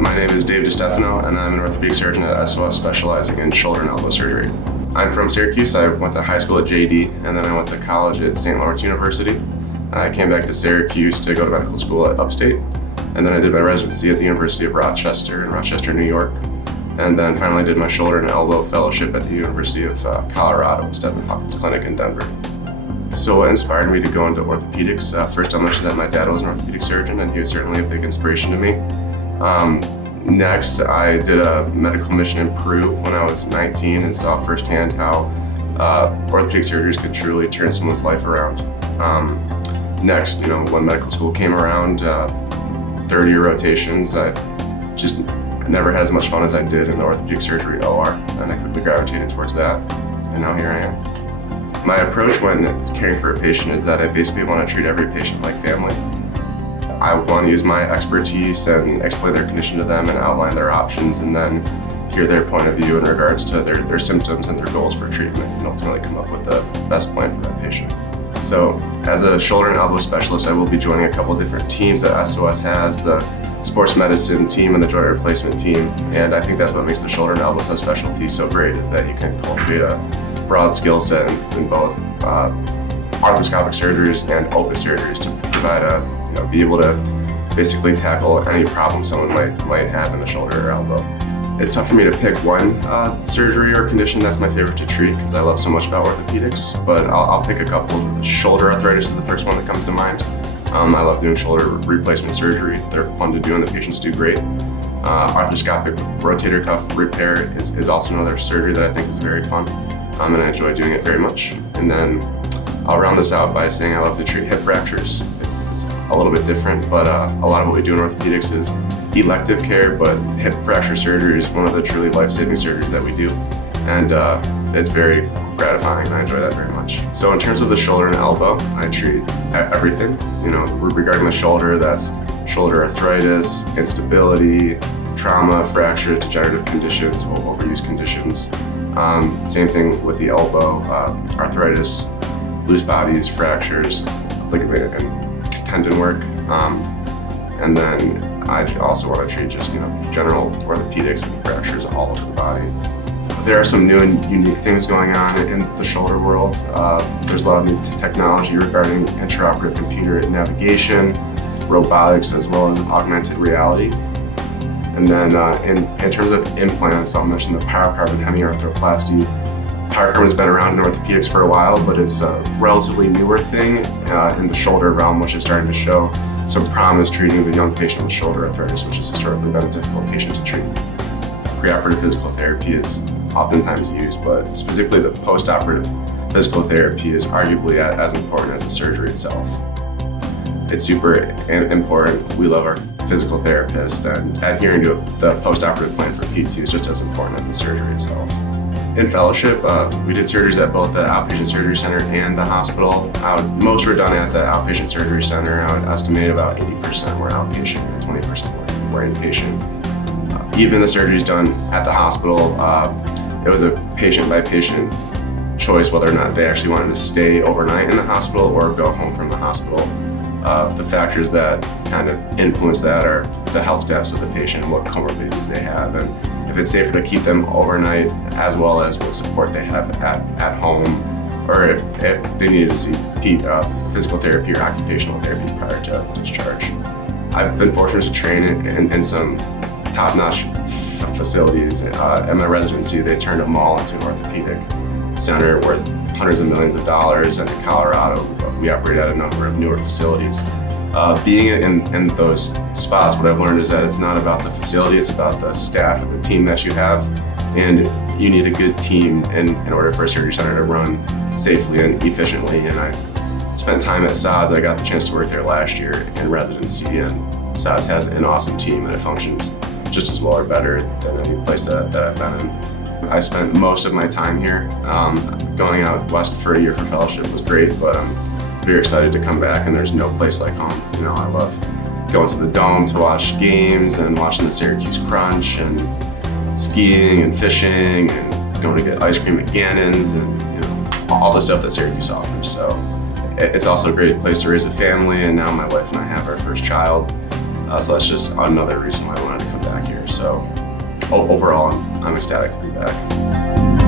My name is DiStefano, and I'm an orthopedic surgeon at SOS specializing in shoulder and elbow surgery. I'm from Syracuse. I went to high school at JD, and then I went to college at St. Lawrence University. I came back to Syracuse to go to medical school at Upstate, and then I did my residency at the University of Rochester in Rochester, New York, and then finally did my shoulder and elbow fellowship at the University of Colorado, Steadman Hawkins Clinic in Denver. So what inspired me to go into orthopedics? First, I'll mention that my dad was an orthopedic surgeon, and he was certainly a big inspiration to me. Next, I did a medical mission in Peru when I was 19 and saw firsthand how orthopedic surgeries could truly turn someone's life around. Next, when medical school came around, third-year rotations, I just never had as much fun as I did in the orthopedic surgery OR, and I quickly gravitated towards that, and now here I am. My approach when caring for a patient is that I basically want to treat every patient like family. I want to use my expertise and explain their condition to them and outline their options, and then hear their point of view in regards to their symptoms and their goals for treatment, and ultimately come up with the best plan for that patient. So as a shoulder and elbow specialist, I will be joining a couple different teams that SOS has, the sports medicine team and the joint replacement team, and I think that's what makes the shoulder and elbow subspecialty so great, is that you can cultivate a broad skill set in both arthroscopic surgeries and open surgeries to provide be able to basically tackle any problem someone might have in the shoulder or elbow. It's tough for me to pick one surgery or condition that's my favorite to treat because I love so much about orthopedics, but I'll pick a couple. Shoulder arthritis is the first one that comes to mind. I love doing shoulder replacement surgery. They're fun to do and the patients do great. Arthroscopic rotator cuff repair is also another surgery that I think is very fun, and I enjoy doing it very much. And then I'll round this out by saying I love to treat hip fractures. It's a little bit different, but a lot of what we do in orthopedics is elective care, but hip fracture surgery is one of the truly life-saving surgeries that we do. And it's very gratifying, and I enjoy that very much. So in terms of the shoulder and elbow, I treat everything. Regarding the shoulder, that's shoulder arthritis, instability, trauma, fracture, degenerative conditions, overuse conditions. Same thing with the elbow, arthritis, loose bodies, fractures, ligament and tendon work. And then I also want to treat just general orthopedics and fractures all over the body. There are some new and unique things going on in the shoulder world. There's a lot of new technology regarding intraoperative computer navigation, robotics, as well as augmented reality. And then in terms of implants, I'll mention the pyrocarbon hemiarthroplasty. Pyrocarbon has been around in orthopedics for a while, but it's a relatively newer thing in the shoulder realm, which is starting to show some promise treating the young patient with shoulder arthritis, which has historically been a difficult patient to treat. Preoperative physical therapy is oftentimes used, but specifically the postoperative physical therapy is arguably as important as the surgery itself. It's super important. We love our physical therapist, and adhering to the postoperative plan for PT is just as important as the surgery itself. In fellowship, we did surgeries at both the outpatient surgery center and the hospital. Most were done at the outpatient surgery center. I would estimate about 80% were outpatient and 20% were inpatient. Even the surgeries done at the hospital, it was a patient-by-patient choice whether or not they actually wanted to stay overnight in the hospital or go home from the hospital. The factors that kind of influence that are the health status of the patient and what comorbidities they have, and if it's safer to keep them overnight, as well as what support they have at home, or if they needed to see physical therapy or occupational therapy prior to discharge. I've been fortunate to train in some top-notch facilities. At my residency, they turned a mall into an orthopedic center worth hundreds of millions of dollars, and in Colorado, we operate at a number of newer facilities. Being in those spots, what I've learned is that it's not about the facility, it's about the staff and the team that you have, and you need a good team in order for a surgery center to run safely and efficiently. And I spent time at SOS. I got the chance to work there last year in residency, and SOS has an awesome team and it functions just as well or better than any place that I've been in. I spent most of my time here. Going out west for a year for fellowship was great, but I'm very excited to come back, and there's no place like home. I love going to the Dome to watch games and watching the Syracuse Crunch and skiing and fishing and going to get ice cream at Gannon's and all the stuff that Syracuse offers. So it's also a great place to raise a family, and now my wife and I have our first child. So that's just another reason why I wanted to come back here. overall, I'm ecstatic to be back.